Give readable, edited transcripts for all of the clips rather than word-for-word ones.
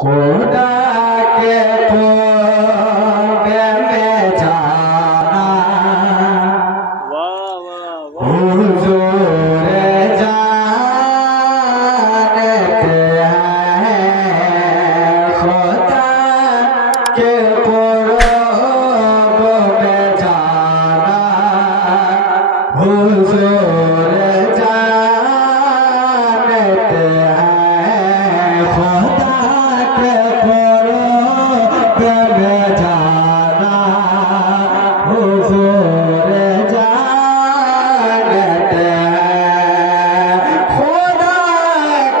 खुदा के कुर्बे में जाना हुजूर जानते हैं। खुदा के कुर्बे में जाना हुजूर जानते हैं। खुदा के कुर्बे में जाना हुजूर जानते हैं। खुदा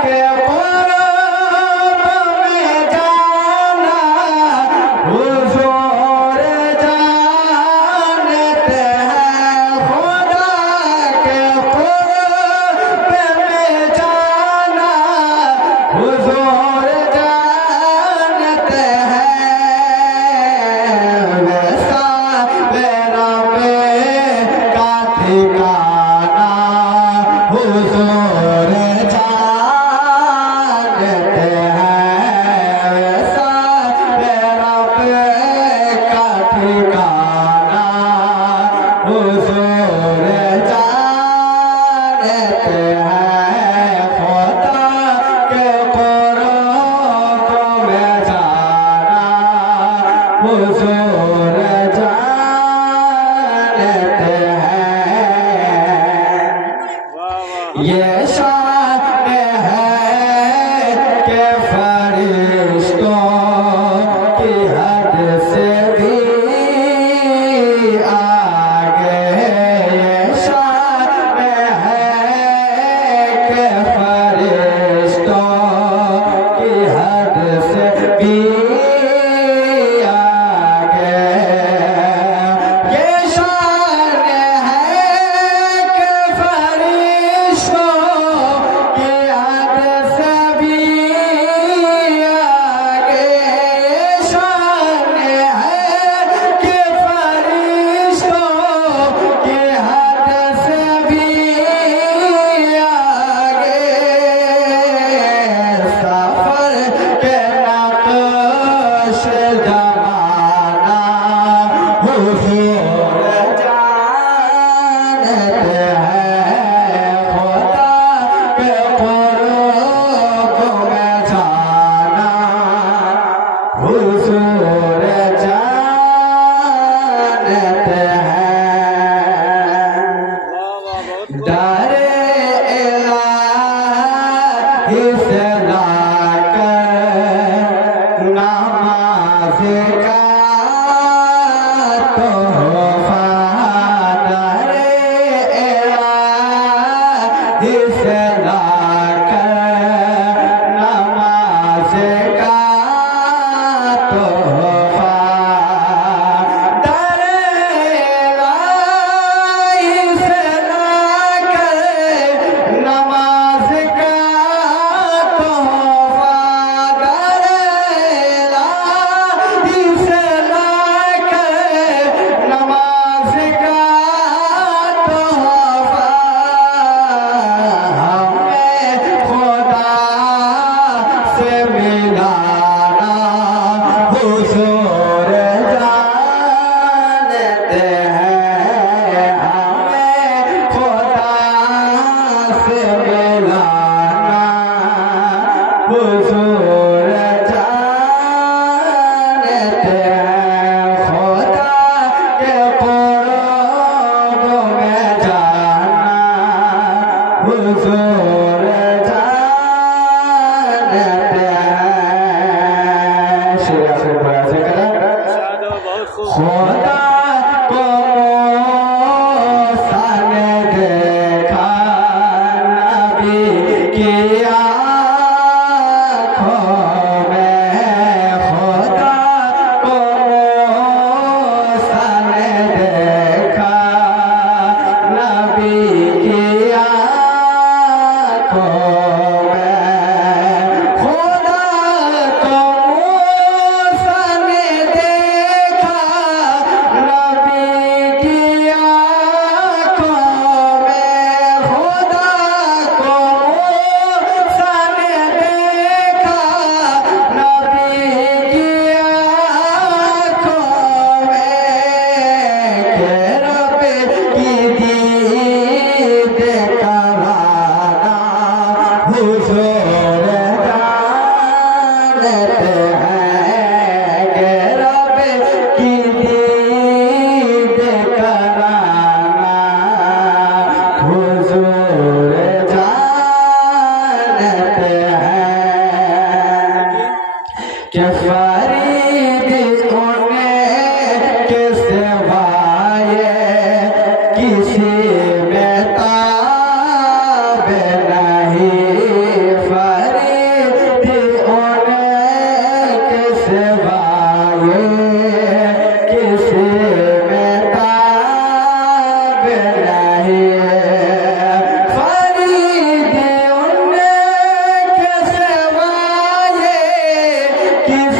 के कुर्बे में जाना हुजूर जानते हैं। खुदा के कुर्बे में जाना हुजूर जानते हैं। वैसा मेरा का ठिकाना हुजूर जानते हैं। वैसा मेरा का ठिकाना हुजूर जानते हैं। खुदा के कुर्ब में जाना हुजूर जानते हैं। ये शान है कि फरिश्तों की हद से भी आगे। ये शान है कि फरिश्तों की हद से भी आगे। किस